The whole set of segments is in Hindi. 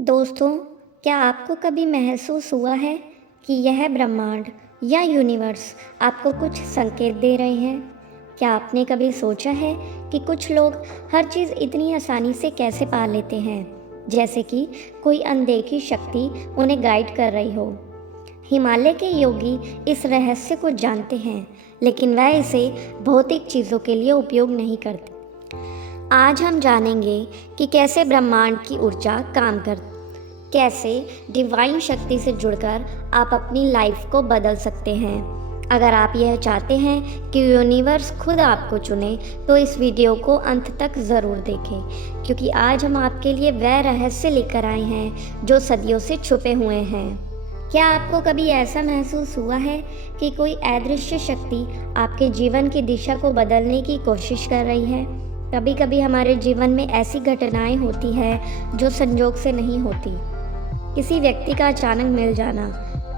दोस्तों, क्या आपको कभी महसूस हुआ है कि यह ब्रह्मांड या यूनिवर्स आपको कुछ संकेत दे रहे हैं? क्या आपने कभी सोचा है कि कुछ लोग हर चीज़ इतनी आसानी से कैसे पा लेते हैं, जैसे कि कोई अनदेखी शक्ति उन्हें गाइड कर रही हो? हिमालय के योगी इस रहस्य को जानते हैं, लेकिन वह इसे भौतिक चीज़ों के लिए उपयोग नहीं करते। आज हम जानेंगे कि कैसे ब्रह्मांड की ऊर्जा काम करती, कैसे डिवाइन शक्ति से जुड़कर आप अपनी लाइफ को बदल सकते हैं। अगर आप यह चाहते हैं कि यूनिवर्स खुद आपको चुने, तो इस वीडियो को अंत तक ज़रूर देखें, क्योंकि आज हम आपके लिए वह रहस्य लेकर आए हैं जो सदियों से छुपे हुए हैं। क्या आपको कभी ऐसा महसूस हुआ है कि कोई अदृश्य शक्ति आपके जीवन की दिशा को बदलने की कोशिश कर रही है? कभी कभी हमारे जीवन में ऐसी घटनाएं होती है जो संजोग से नहीं होती। किसी व्यक्ति का अचानक मिल जाना,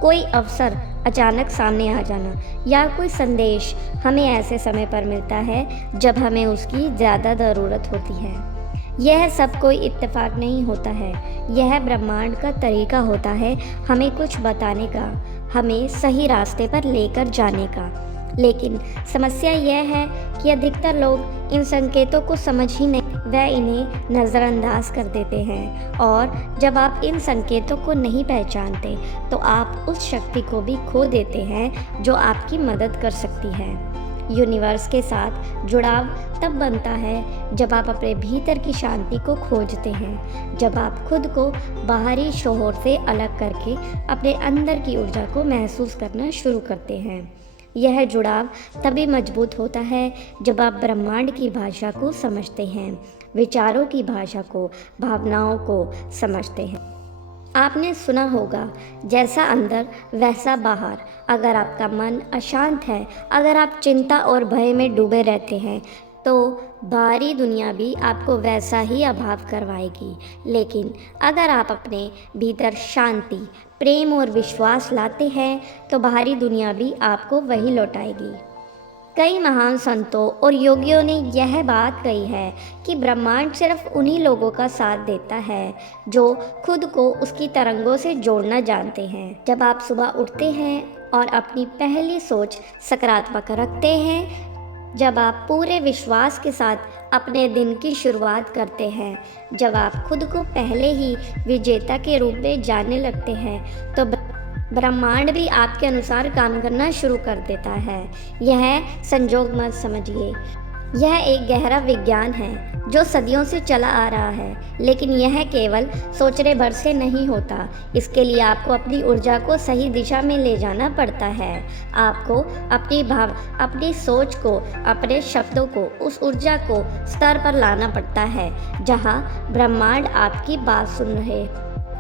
कोई अवसर अचानक सामने आ जाना, या कोई संदेश हमें ऐसे समय पर मिलता है जब हमें उसकी ज़्यादा ज़रूरत होती है। यह सब कोई इत्तेफाक नहीं होता है, यह ब्रह्मांड का तरीका होता है हमें कुछ बताने का, हमें सही रास्ते पर लेकर जाने का। लेकिन समस्या यह है कि अधिकतर लोग इन संकेतों को समझ ही नहीं, वह इन्हें नज़रअंदाज कर देते हैं। और जब आप इन संकेतों को नहीं पहचानते, तो आप उस शक्ति को भी खो देते हैं जो आपकी मदद कर सकती है। यूनिवर्स के साथ जुड़ाव तब बनता है जब आप अपने भीतर की शांति को खोजते हैं, जब आप खुद को बाहरी शोर से अलग करके अपने अंदर की ऊर्जा को महसूस करना शुरू करते हैं। यह जुड़ाव तभी मजबूत होता है जब आप ब्रह्मांड की भाषा को समझते हैं, विचारों की भाषा को, भावनाओं को समझते हैं। आपने सुना होगा, जैसा अंदर वैसा बाहर। अगर आपका मन अशांत है, अगर आप चिंता और भय में डूबे रहते हैं, तो बाहरी दुनिया भी आपको वैसा ही अभाव करवाएगी। लेकिन अगर आप अपने भीतर शांति, प्रेम और विश्वास लाते हैं, तो बाहरी दुनिया भी आपको वही लौटाएगी। कई महान संतों और योगियों ने यह बात कही है कि ब्रह्मांड सिर्फ उन्हीं लोगों का साथ देता है जो खुद को उसकी तरंगों से जोड़ना जानते हैं। जब आप सुबह उठते हैं और अपनी पहली सोच सकारात्मक रखते हैं, जब आप पूरे विश्वास के साथ अपने दिन की शुरुआत करते हैं, जब आप खुद को पहले ही विजेता के रूप में जानने लगते हैं, तो ब्रह्मांड भी आपके अनुसार काम करना शुरू कर देता है। यह संजोग मत समझिए, यह एक गहरा विज्ञान है जो सदियों से चला आ रहा है, लेकिन यह केवल सोचने भर से नहीं होता। इसके लिए आपको अपनी ऊर्जा को सही दिशा में ले जाना पड़ता है। आपको अपनी सोच को, अपने शब्दों को, उस ऊर्जा को स्तर पर लाना पड़ता है जहां ब्रह्मांड आपकी बात सुन रहे।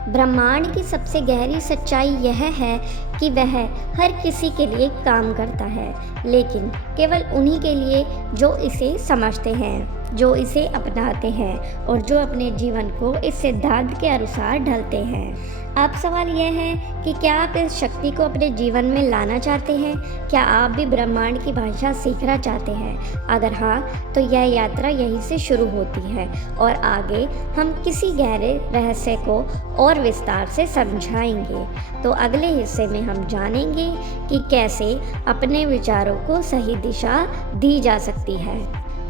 ब्रह्मांड की सबसे गहरी सच्चाई यह है कि वह हर किसी के लिए काम करता है, लेकिन केवल उन्हीं के लिए जो इसे समझते हैं, जो इसे अपनाते हैं और जो अपने जीवन को इस सिद्धांत के अनुसार ढलते हैं। अब सवाल यह है कि क्या आप इस शक्ति को अपने जीवन में लाना चाहते हैं? क्या आप भी ब्रह्मांड की भाषा सीखना चाहते हैं? अगर हाँ, तो यह यात्रा यहीं से शुरू होती है और आगे हम किसी गहरे रहस्य को और विस्तार से समझाएंगे। तो अगले हिस्से में हम जानेंगे कि कैसे अपने विचारों को सही दिशा दी जा सकती है।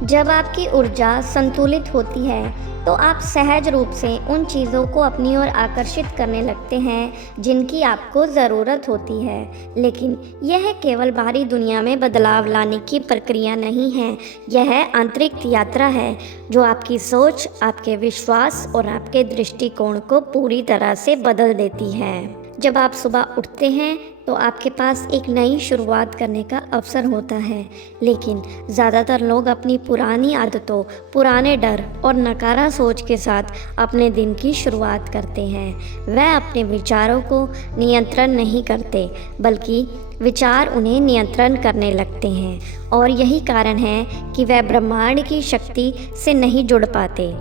जब आपकी ऊर्जा संतुलित होती है, तो आप सहज रूप से उन चीज़ों को अपनी ओर आकर्षित करने लगते हैं जिनकी आपको ज़रूरत होती है। लेकिन यह केवल बाहरी दुनिया में बदलाव लाने की प्रक्रिया नहीं है, यह आंतरिक यात्रा है जो आपकी सोच, आपके विश्वास और आपके दृष्टिकोण को पूरी तरह से बदल देती है। जब आप सुबह उठते हैं, तो आपके पास एक नई शुरुआत करने का अवसर होता है, लेकिन ज़्यादातर लोग अपनी पुरानी आदतों, पुराने डर और नकारा सोच के साथ अपने दिन की शुरुआत करते हैं। वह अपने विचारों को नियंत्रण नहीं करते, बल्कि विचार उन्हें नियंत्रण करने लगते हैं, और यही कारण है कि वह ब्रह्मांड की शक्ति से नहीं जुड़ पाते।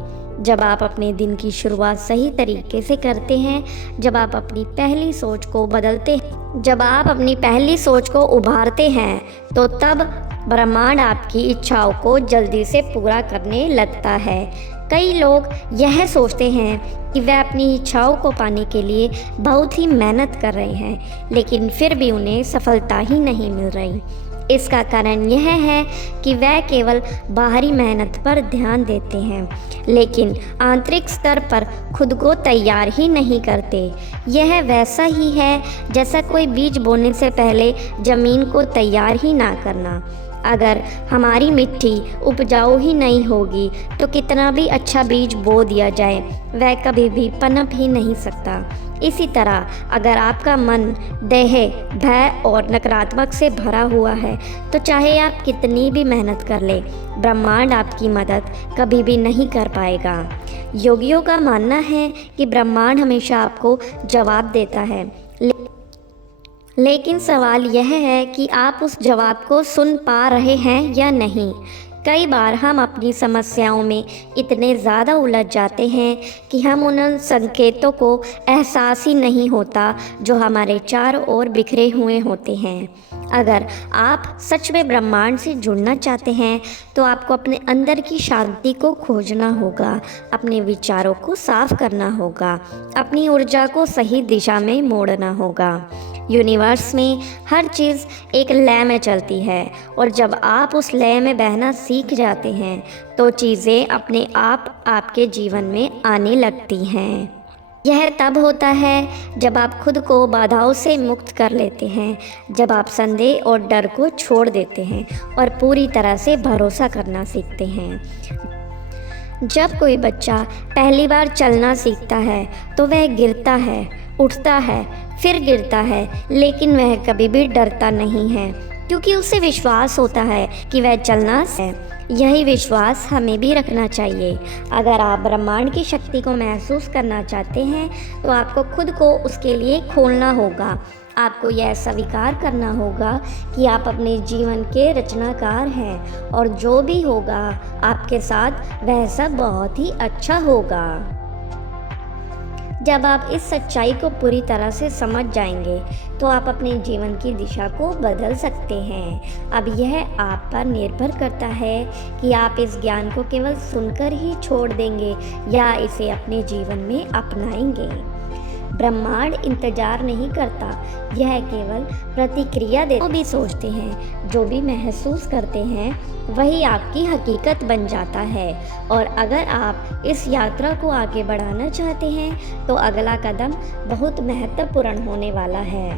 जब आप अपने दिन की शुरुआत सही तरीके से करते हैं, जब आप अपनी पहली सोच को बदलते हैं, जब आप अपनी पहली सोच को उभारते हैं, तो तब ब्रह्मांड आपकी इच्छाओं को जल्दी से पूरा करने लगता है। कई लोग यह सोचते हैं कि वे अपनी इच्छाओं को पाने के लिए बहुत ही मेहनत कर रहे हैं, लेकिन फिर भी उन्हें सफलता ही नहीं मिल रही। इसका कारण यह है कि वह केवल बाहरी मेहनत पर ध्यान देते हैं, लेकिन आंतरिक स्तर पर खुद को तैयार ही नहीं करते। यह वैसा ही है जैसा कोई बीज बोने से पहले ज़मीन को तैयार ही ना करना। अगर हमारी मिट्टी उपजाऊ ही नहीं होगी तो कितना भी अच्छा बीज बो दिया जाए वह कभी भी पनप ही नहीं सकता। इसी तरह अगर आपका मन देह, भय और नकारात्मक से भरा हुआ है तो चाहे आप कितनी भी मेहनत कर ले, ब्रह्मांड आपकी मदद कभी भी नहीं कर पाएगा। योगियों का मानना है कि ब्रह्मांड हमेशा आपको जवाब देता है, लेकिन सवाल यह है कि आप उस जवाब को सुन पा रहे हैं या नहीं। कई बार हम अपनी समस्याओं में इतने ज़्यादा उलझ जाते हैं कि हम उन संकेतों को एहसास ही नहीं होता जो हमारे चारों ओर बिखरे हुए होते हैं। अगर आप सच में ब्रह्मांड से जुड़ना चाहते हैं तो आपको अपने अंदर की शांति को खोजना होगा, अपने विचारों को साफ करना होगा, अपनी ऊर्जा को सही दिशा में मोड़ना होगा। यूनिवर्स में हर चीज़ एक लय में चलती है और जब आप उस लय में बहना सीख जाते हैं तो चीज़ें अपने आप आपके जीवन में आने लगती हैं। यह तब होता है जब आप खुद को बाधाओं से मुक्त कर लेते हैं, जब आप संदेह और डर को छोड़ देते हैं और पूरी तरह से भरोसा करना सीखते हैं। जब कोई बच्चा पहली बार चलना सीखता है तो वह गिरता है, उठता है, फिर गिरता है, लेकिन वह कभी भी डरता नहीं है क्योंकि उसे विश्वास होता है कि वह चलना है। यही विश्वास हमें भी रखना चाहिए। अगर आप ब्रह्मांड की शक्ति को महसूस करना चाहते हैं तो आपको खुद को उसके लिए खोलना होगा। आपको यह स्वीकार करना होगा कि आप अपने जीवन के रचनाकार हैं और जो भी होगा आपके साथ वह सब बहुत ही अच्छा होगा। जब आप इस सच्चाई को पूरी तरह से समझ जाएंगे तो आप अपने जीवन की दिशा को बदल सकते हैं। अब यह आप पर निर्भर करता है कि आप इस ज्ञान को केवल सुनकर ही छोड़ देंगे या इसे अपने जीवन में अपनाएंगे। ब्रह्मांड इंतजार नहीं करता, यह केवल प्रतिक्रिया देता है। जो भी सोचते हैं, जो भी महसूस करते हैं, वही आपकी हकीकत बन जाता है। और अगर आप इस यात्रा को आगे बढ़ाना चाहते हैं तो अगला कदम बहुत महत्वपूर्ण होने वाला है,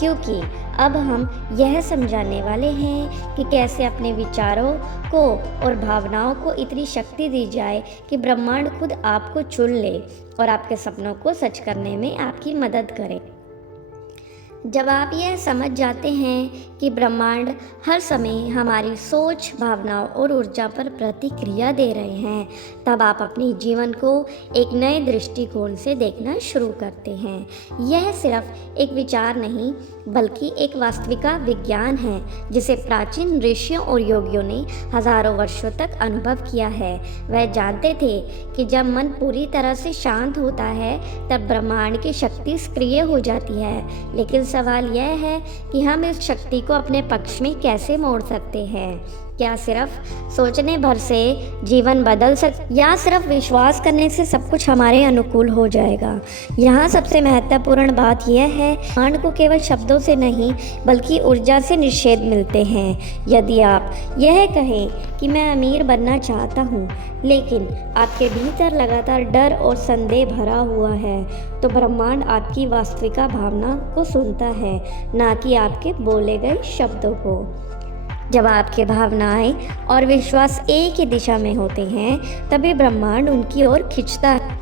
क्योंकि अब हम यह समझाने वाले हैं कि कैसे अपने विचारों को और भावनाओं को इतनी शक्ति दी जाए कि ब्रह्मांड खुद आपको चुन ले और आपके सपनों को सच करने में आपकी मदद करे। जब आप यह समझ जाते हैं कि ब्रह्मांड हर समय हमारी सोच, भावनाओं और ऊर्जा पर प्रतिक्रिया दे रहे हैं, तब आप अपने जीवन को एक नए दृष्टिकोण से देखना शुरू करते हैं। यह सिर्फ एक विचार नहीं बल्कि एक वास्तविका विज्ञान है जिसे प्राचीन ऋषियों और योगियों ने हजारों वर्षों तक अनुभव किया है। वह जानते थे कि जब मन पूरी तरह से शांत होता है तब ब्रह्मांड की शक्ति सक्रिय हो जाती है। लेकिन सवाल यह है कि हम इस शक्ति को अपने पक्ष में कैसे मोड़ सकते हैं। क्या सिर्फ सोचने भर से जीवन बदल या सिर्फ विश्वास करने से सब कुछ हमारे अनुकूल हो जाएगा। यहाँ सबसे महत्वपूर्ण बात यह है, ब्रह्मांड को केवल शब्दों से नहीं बल्कि ऊर्जा से निषेध मिलते हैं। यदि आप यह कहें कि मैं अमीर बनना चाहता हूँ लेकिन आपके भीतर लगातार डर और संदेह भरा हुआ है तो ब्रह्मांड आपकी वास्तविका भावना को सुनता है, ना कि आपके बोले गए शब्दों को। जब आपके भावनाएं और विश्वास एक ही दिशा में होते हैं तभी ब्रह्मांड उनकी ओर खींचता है।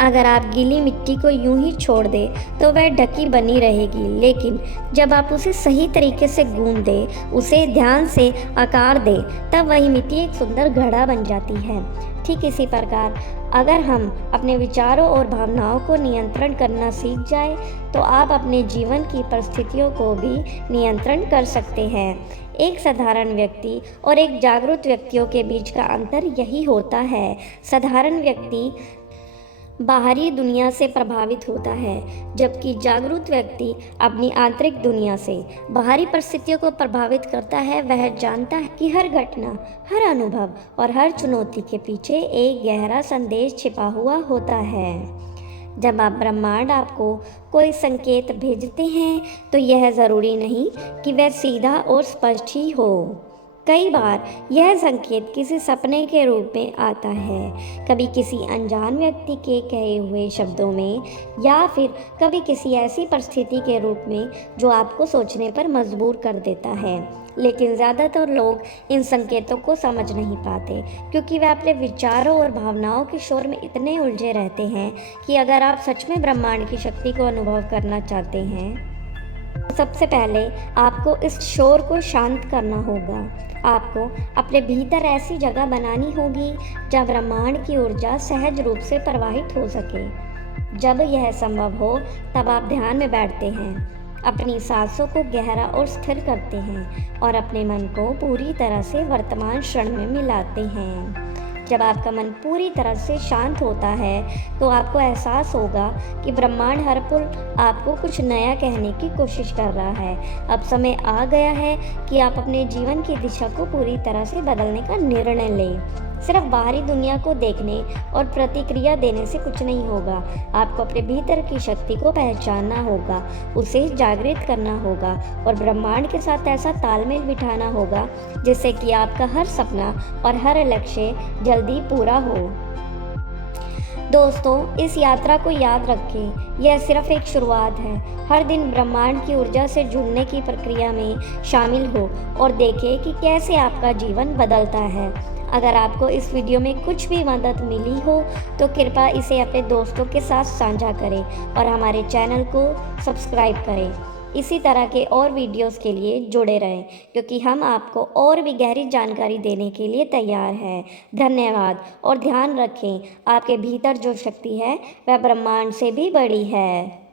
अगर आप गीली मिट्टी को यूं ही छोड़ दें तो वह ढकी बनी रहेगी, लेकिन जब आप उसे सही तरीके से गूंद दें, उसे ध्यान से आकार दें, तब वही मिट्टी एक सुंदर घड़ा बन जाती है। ठीक इसी प्रकार अगर हम अपने विचारों और भावनाओं को नियंत्रण करना सीख जाए तो आप अपने जीवन की परिस्थितियों को भी नियंत्रण कर सकते हैं। एक साधारण व्यक्ति और एक जागरूक व्यक्तियों के बीच का अंतर यही होता है। साधारण व्यक्ति बाहरी दुनिया से प्रभावित होता है, जबकि जागरूक व्यक्ति अपनी आंतरिक दुनिया से बाहरी परिस्थितियों को प्रभावित करता है। वह जानता है कि हर घटना, हर अनुभव और हर चुनौती के पीछे एक गहरा संदेश छिपा हुआ होता है। जब आप ब्रह्मांड आपको कोई संकेत भेजते हैं तो यह ज़रूरी नहीं कि वह सीधा और स्पष्ट ही हो। कई बार यह संकेत किसी सपने के रूप में आता है, कभी किसी अनजान व्यक्ति के कहे हुए शब्दों में, या फिर कभी किसी ऐसी परिस्थिति के रूप में जो आपको सोचने पर मजबूर कर देता है। लेकिन ज़्यादातर लोग इन संकेतों को समझ नहीं पाते, क्योंकि वे अपने विचारों और भावनाओं के शोर में इतने उलझे रहते हैं कि अगर आप सच में ब्रह्मांड की शक्ति को अनुभव करना चाहते हैं, सबसे पहले आपको इस शोर को शांत करना होगा। आपको अपने भीतर ऐसी जगह बनानी होगी जहाँ ब्रह्मांड की ऊर्जा सहज रूप से प्रवाहित हो सके। जब यह संभव हो तब आप ध्यान में बैठते हैं, अपनी सांसों को गहरा और स्थिर करते हैं और अपने मन को पूरी तरह से वर्तमान क्षण में मिलाते हैं। जब आपका मन पूरी तरह से शांत होता है तो आपको एहसास होगा कि ब्रह्मांड हर पल आपको कुछ नया कहने की कोशिश कर रहा है। अब समय आ गया है कि आप अपने जीवन की दिशा को पूरी तरह से बदलने का निर्णय लें। सिर्फ बाहरी दुनिया को देखने और प्रतिक्रिया देने से कुछ नहीं होगा। आपको अपने भीतर की शक्ति को पहचानना होगा, उसे जागृत करना होगा और ब्रह्मांड के साथ ऐसा तालमेल बिठाना होगा जिससे कि आपका हर सपना और हर लक्ष्य जल्दी पूरा हो। दोस्तों, इस यात्रा को याद रखें, यह सिर्फ एक शुरुआत है। हर दिन ब्रह्मांड की ऊर्जा से जुड़ने की प्रक्रिया में शामिल हो और देखें कि कैसे आपका जीवन बदलता है। अगर आपको इस वीडियो में कुछ भी मदद मिली हो तो कृपया इसे अपने दोस्तों के साथ साझा करें और हमारे चैनल को सब्सक्राइब करें। इसी तरह के और वीडियोस के लिए जुड़े रहें, क्योंकि हम आपको और भी गहरी जानकारी देने के लिए तैयार हैं। धन्यवाद और ध्यान रखें, आपके भीतर जो शक्ति है वह ब्रह्मांड से भी बड़ी है।